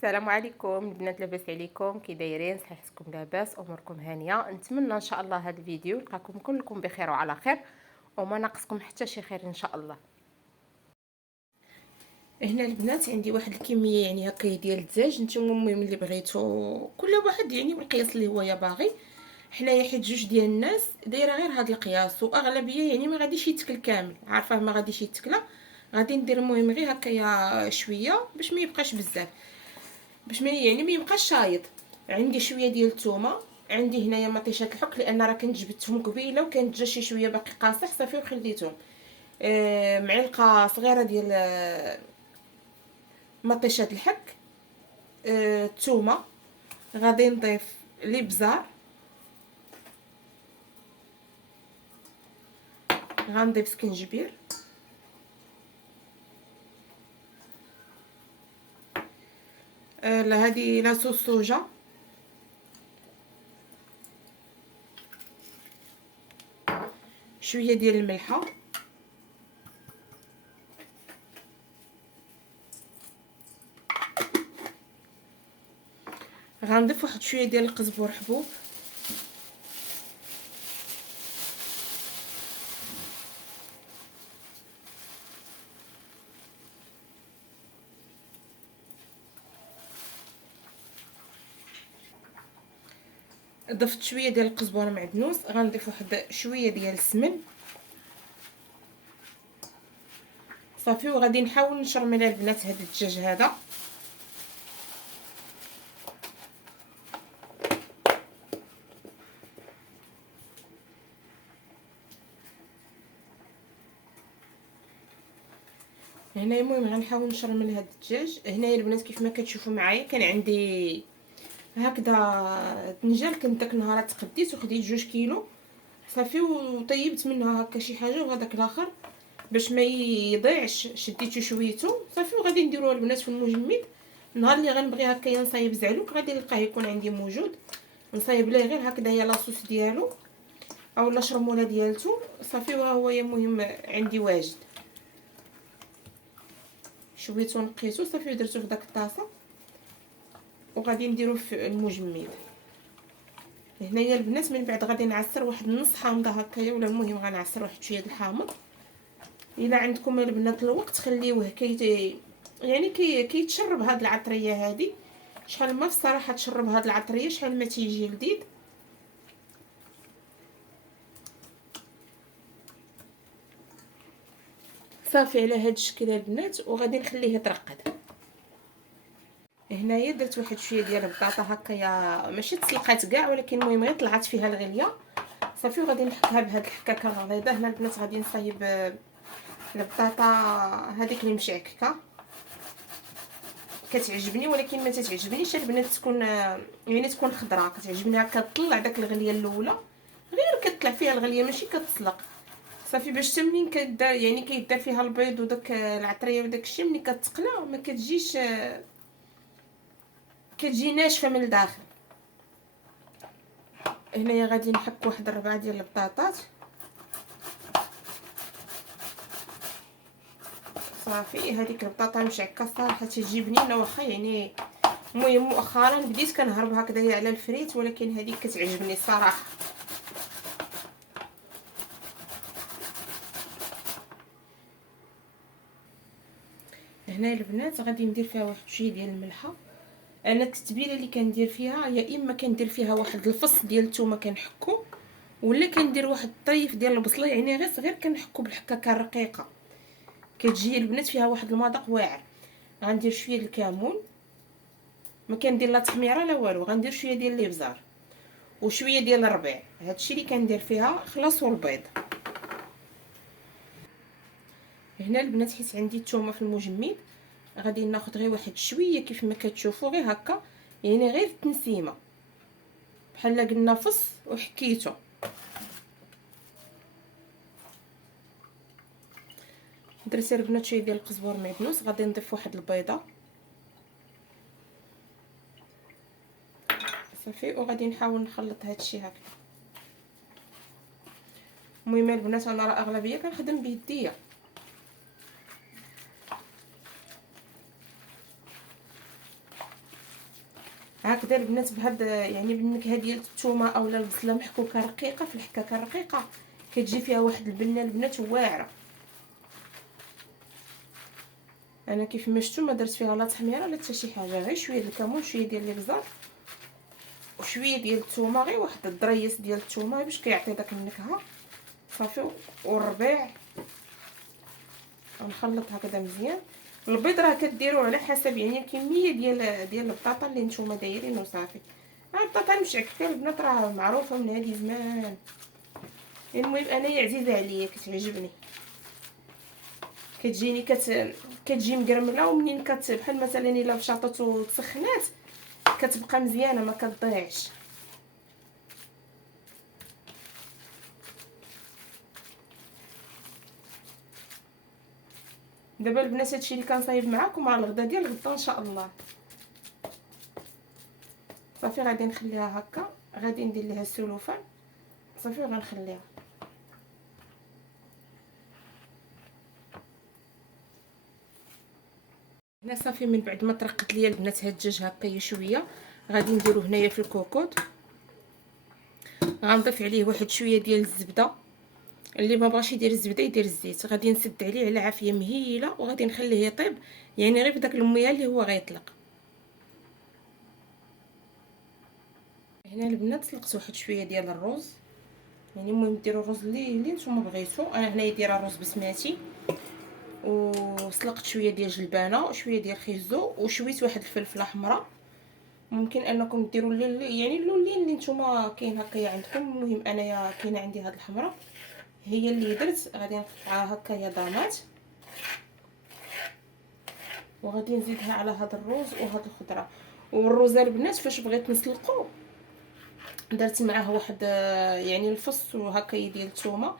السلام عليكم البنات، لاباس عليكم؟ كي دايرين؟ صحتكم لاباس؟ اموركم هانيه؟ نتمنى ان شاء الله هذا الفيديو يلقاكم كلكم بخير وعلى خير وما ناقصكم حتى شي خير ان شاء الله. هنا البنات عندي واحد الكميه يعني هكا ديال الدجاج. نتوما المهم اللي بغيتو كل واحد يعني والقياس اللي هو باغي. حنايا حيت جوج ديال الناس دايره غير هذا القياس، واغلبيه يعني ما غاديش يتكل كامل، عارفه ما غاديش يتكلا. غادي ندير المهم غير هكايا شويه باش ما يبقاش بزاف، باش ما يعني ما يبقاش شايط. عندي شويه ديال الثومه، عندي هنايا مطيشه الحك لان راه كنت جبدتهم قبيله وكانت جا شي شويه باقي قاصح صافي وخليتهم. معلقه صغيره ديال مطيشه الحك. الثومه. غادي نضيف الابزار، غنضيف سكنجبير، لا هذه لاصوص صوجا، شويه ديال الملحه، غنضيف واحد شويه ديال القزبور حبوب، ضفت شويه ديال القزبور معدنوس، غنضيف واحد شويه ديال السمن صافي. وغادي نحاول نشرمل البنات هذا الدجاج هذا. هنايا المهم غنحاول نشرمل هذا الدجاج. هنايا البنات كيف ما كتشوفوا معايا كان عندي هكذا دنجال، كنت داك النهار تقديت وخديت 2 كيلو صافي وطيبت منها هكا شي حاجه، وهذاك الاخر باش ما يضيعش شديته شويته صافي. وغادي نديروه البنات في المجمد. النهار اللي غنبغي هكايا نصايب زعلوك غادي نلقاه يكون عندي موجود، نصايب ليه غير هكذايا لاصوص ديالو اولا شرموله ديالته صافي. وهو المهم عندي واجد. شويته نقيته صافي ودرتو في داك الطاسه وغادي نديروه في المجمد. هنايا البنات من بعد غادي نعصر واحد نص حامضه هكايا، ولا المهم غنعصر واحد شويه د الحامض. الا عندكم البنات الوقت خليوه يعني كيتشرب هاد العطريه هادي. شحال ما في الصراحه تشرب هاد العطريه، شحال ما تيجي لذيذ. صافي على هاد الشكل البنات وغادي نخليه يترقد. هنايا درت واحد شويه ديال البطاطا هكايا ماشي تسلقات كاع، ولكن المهم غير طلعت فيها الغليه صافي. وغادي نحكها بهاد الحكاكه الغليظه. هنا البنات غادي نصايب البطاطا هذيك اللي مشعككه كتعجبني، ولكن ما تتعجبنيش البنات تكون يعني تكون خضراء. كتعجبني هكا تطلع داك الغليه الاولى، غير كتطلع فيها الغليه ماشي كتسلق صافي. باش حتى منين كدار يعني كيدار فيها البيض وداك العطريه وداك الشيء ملي كتقلى ما كتجيش، كتجي ناشفه من الداخل. هنايا غادي نحك واحد 4 ديال البطاطات صافي. هذيك البطاطا مشعكه صراحه تجي بنينه، واخا يعني المهم مؤخرا بديت كنهرب هكذايا على الفريت، ولكن هذيك كتعجبني الصراحه. هنا البنات غادي ندير فيها واحد شويه ديال الملحه. انا التتبيله اللي كندير فيها يا اما كندير فيها واحد الفص ديال الثومه كنحكو، ولا كندير واحد الطريف ديال البصله يعني غير صغير كنحكو بالحكاكه الرقيقه، كتجي البنات فيها واحد المذاق واعر. غندير شويه د الكمون، ما كندير لا تحميره لا والو، غندير شويه ديال الابزار وشويه ديال الربيع. هادشي اللي كندير فيها خلاص. والبيض هنا البنات حيت عندي الثومه في المجمد غادي ناخذ غير واحد شويه كيف ما كتشوفوا غير هكا، يعني غير التنسيمه بحال قلنا فص وحكيته. درت البنات شويه ديال القزبر معدنوس، غادي نضيف واحد البيضه صافي. وغادي نحاول نخلط هادشي هكا. المهم البنات انا راه اغلبيه كنخدم بيديا. هكذا البنات بهاد يعني بالنكهه ديال الثومه اولا البصله محكوكه رقيقه في الحكاكه رقيقه، كتجي فيها واحد البنه البنات واعره. انا كيف ما شفتوا ما درت فيها لا تحميره لا حتى شي حاجه، غير شويه ديال الكمون، شويه ديال الابزار، وشويه ديال الثومه، غير واحد الضريس ديال الثومه باش كيعطي داك النكهه صافي. والربيع غنخلط هكذا مزيان. البيض راه كديروه على حسب يعني الكميه ديال البطاطا اللي نتوما دايرين وصافي. البطاطا المشعكه البنات راه معروفه من هذه زمان. المهم انايا عزيزه عليا كتعجبني، كتجيني كتجي مقرمله، ومنين بحال مثلا الا فشاطت وتسخنات كتبقى مزيانه ما كتضيعش. دابا البنات هادشي اللي كنصايب معاكم على الغدا ديال غدا ان شاء الله. صافي غادي نخليها هكا، غادي ندير ليها السلوفان صافي وغنخليها. هنا صافي من بعد ما طرقت ليا البنات هاد الدجاج هكايا شويه، غادي نديرو هنايا في الكوكوط، غنضيف عليه واحد شويه ديال الزبده، اللي ما بغاش يدير الزبده يدير الزيت. غادي نسد عليه على عافيه مهيله وغادي نخليه يطيب يعني غير بداك الميه اللي هو غيطلق. هنا البنات سلقت واحد شويه ديال الرز، يعني المهم ديروا الرز اللي نتوما بغيتو. انا هنايا دايره الرز بسماتي، وسلقت شويه ديال جلبانه وشويه ديال خيزو وشويت واحد الفلفله حمراء. ممكن انكم ديروا يعني اللون اللي نتوما كاين هكايا عندكم. المهم انايا كاينه عندي هاد الحمراء هي اللي درت. غادي نقطعها هكايا ضامات، وغادي نزيدها على هاد الرز وهاد الخضره. والروزه البنات فاش بغيت نسلقو درت معاه واحد يعني الفص وهكايا ديال الثومه.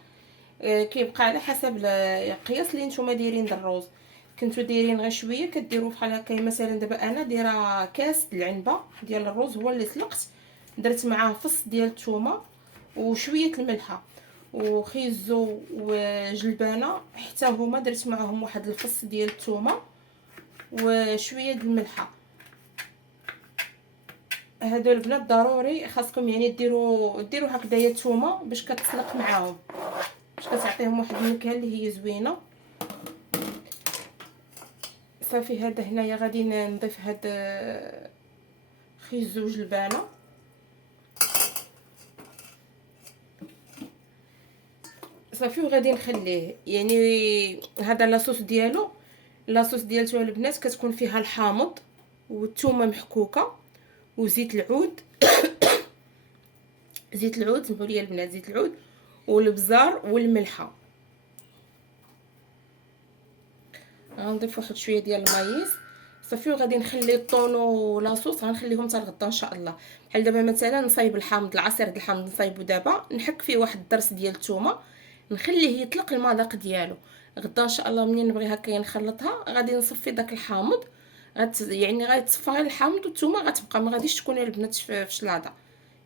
كيبقى على حسب القياس اللي نتوما دايرين الروز. كنتو دايرين غير شويه كديروا بحال هكايا. مثلا دابا انا دايره كاس العنبه ديال الروز هو اللي سلقت، درت معاه فص ديال الثومه وشويه الملحه وخيزو وجلبانه حتى هما درت معاهم واحد الفص ديال الثومه وشويه د الملحه. هادو البنات ضروري خاصكم يعني ديروا هكذايا الثومه باش كتسلق معاهم، باش كتعطيهم واحد النكهه اللي هي زوينه. صافي هذا هنايا غادي نضيف هاد خيزو وجلبانه صافي، وغادي نخليه يعني هذا لاصوص ديالو. لاصوص ديالته البنات كتكون فيها الحامض والثومه محكوكه وزيت العود زيت العود سمحوا لي البنات، زيت العود والبزار والملحه. غنضيف واحد شويه ديال المايس صافي، وغادي نخلي الطونو لاصوص غنخليهم حتى الغدا ان شاء الله. بحال دابا مثلا نصايب الحامض، العصير د الحامض نصايبو دابا، نحك فيه واحد الضرس ديال الثومه نخليه يطلق المذاق ديالو. غدا ان شاء الله منين نبغي هكا نخلطها غادي نصفي داك الحامض، يعني غيتصفى غير الحامض والثومه غتبقى، ما غاديش تكون البنات في شلاضه،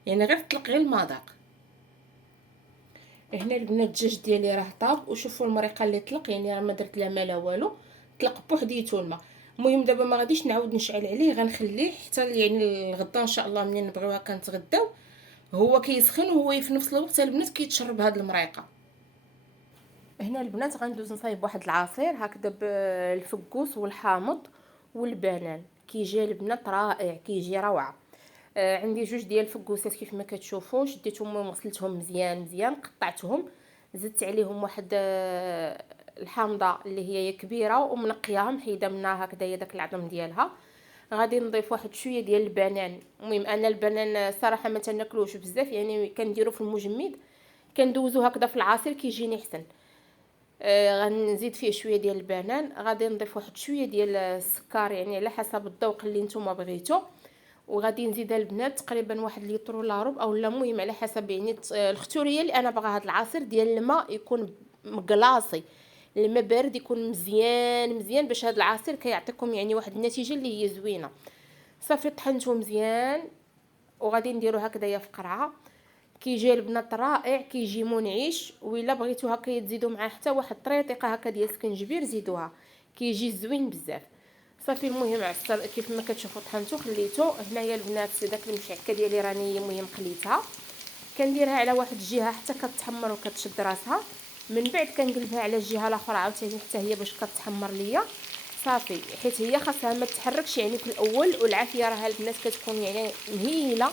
يعني غير تطلق غير المذاق. هنا البنات الدجاج ديالي راه طاب، وشوفوا المريقه اللي طلق، يعني راه ما درت لا ما لا والو، طلق بوحديتو الماء. المهم دابا ما غاديش نعاود نشعل عليه، غنخليه حتى يعني الغدا ان شاء الله منين نبغيوها كنتغداو هو كيسخن وهو في نفس الوقت البنات كيتشرب هاد المريقه. هنا البنات غندوز نصايب واحد العصير هكذا بالفكوس والحامض والبنان، كيجي البنات رائع، كيجي روعه. عندي جوج ديال الفكوسات كيف ما كتشوفوا، شديتهم وغسلتهم مزيان مزيان، قطعتهم، زدت عليهم واحد الحامضه اللي هي كبيره ومنقياها محيده منها هكذايا داك العظم ديالها. غادي نضيف واحد شويه ديال البنان. المهم انا البنان صراحه ما تناكلوش بزاف، يعني كنديرو في المجمد، كندوزو هكذا في العصير كيجيني حسن. غنزيد فيه شويه ديال البنان. غادي نضيف واحد شويه ديال السكر يعني على حسب الذوق اللي نتوما بغيتو، وغادي نزيدها البنات تقريبا واحد لتر ولا ربع او لا، المهم على حسب يعني الختوريه اللي انا باغا. هذا العصير ديال الماء يكون مقلاصي، الماء بارد يكون مزيان مزيان باش هذا العصير كيعطيكم يعني واحد النتيجه اللي هي زوينه. صافي طحنته مزيان وغادي نديرو هكذايا في قرعه، كيجي البنات رائع، كيجي منعش. وإلا بغيتو هكا تزيدوا معاه حتى واحد طريقه هكا ديال السكنجبير زيدوها، كيجي زوين بزاف. صافي. المهم عصر كيف ما كتشوفوا طحنته خليته. هنايا البنات داك المشعكه ديالي راني المهم قليتها، كنديرها على واحد الجهه حتى كتحمر وكتشد راسها، من بعد كنقلبها على الجهه الاخرى عاوتاني حتى هي باش كتحمر ليا صافي. حيت هي خاصها ما تتحركش يعني في الاول، والعافيه راه البنات كتكون يعني مهيله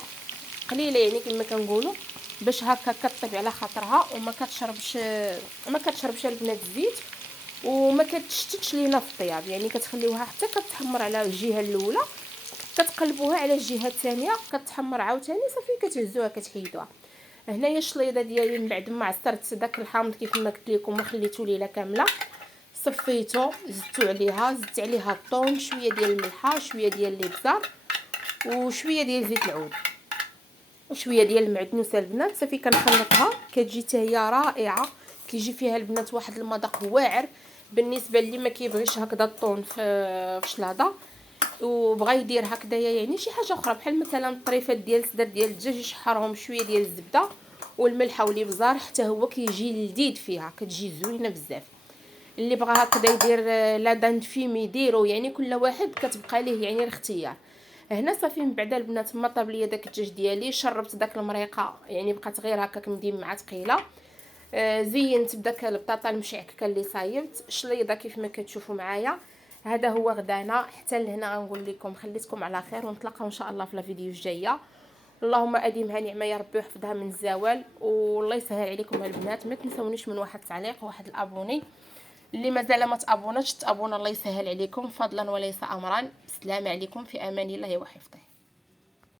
قليله يعني كما كنقولوا، باش هكا كطيب على خاطرها وما كتشربش البنات الزيت وما كتشتتش لينا في الطياب. يعني كتخليوها حتى كتحمر على الجهه الاولى، كتقلبوها على الجهه الثانيه كتحمر عاوتاني صافي، كتهزوها كتحيدوها. هنايا الشليضه ديالي من بعد ما عصرت داك الحامض كيف ما قلت لكم وخليته ليله كامله، صفيته زدت عليها الطون، شويه ديال الملحه، شويه ديال الابزار، وشويه ديال زيت العود، وشويه ديال المعدنوسه البنات. صافي كنخلطها كتجي حتى هي رائعه، كيجي فيها البنات واحد المذاق واعر. بالنسبه اللي ما كيبغيش هكذا الطون في شلاضه وبغى يدير هكذايا يعني شي حاجه اخرى، بحال مثلا الطريفات ديال الصدر ديال الدجاج يشحرهم بشويه ديال الزبده والملحه والابزار، حتى هو كيجي لذيذ فيها، كتجي زوينه بزاف. اللي بغى هكذا يدير لا داند فيم يديرو، يعني كل واحد كتبقى ليه يعني الاختيار. هنا صافي من بعد البنات ما طاب ليا داك الدجاج ديالي، شربت داك المريقه يعني بقات غير هكاك مديمعه ثقيله. زينت بداك البطاطا المشعكه اللي صايبت شليضه كيف ما كتشوفوا معايا. هذا هو غدانا. حتى لهنا غنقول لكم خليتكم على خير، ونتلاقاو ان شاء الله في الفيديو الجايه. اللهم اديمها نعمه يا ربي ويحفظها من الزوال، والله يسهل عليكم البنات. ما تنسونيش من واحد التعليق وواحد الابوني، اللي مازال ما تابوناش تابونا، الله يسهل عليكم فضلا وليس امرا. السلام عليكم، في امان الله وحفظه.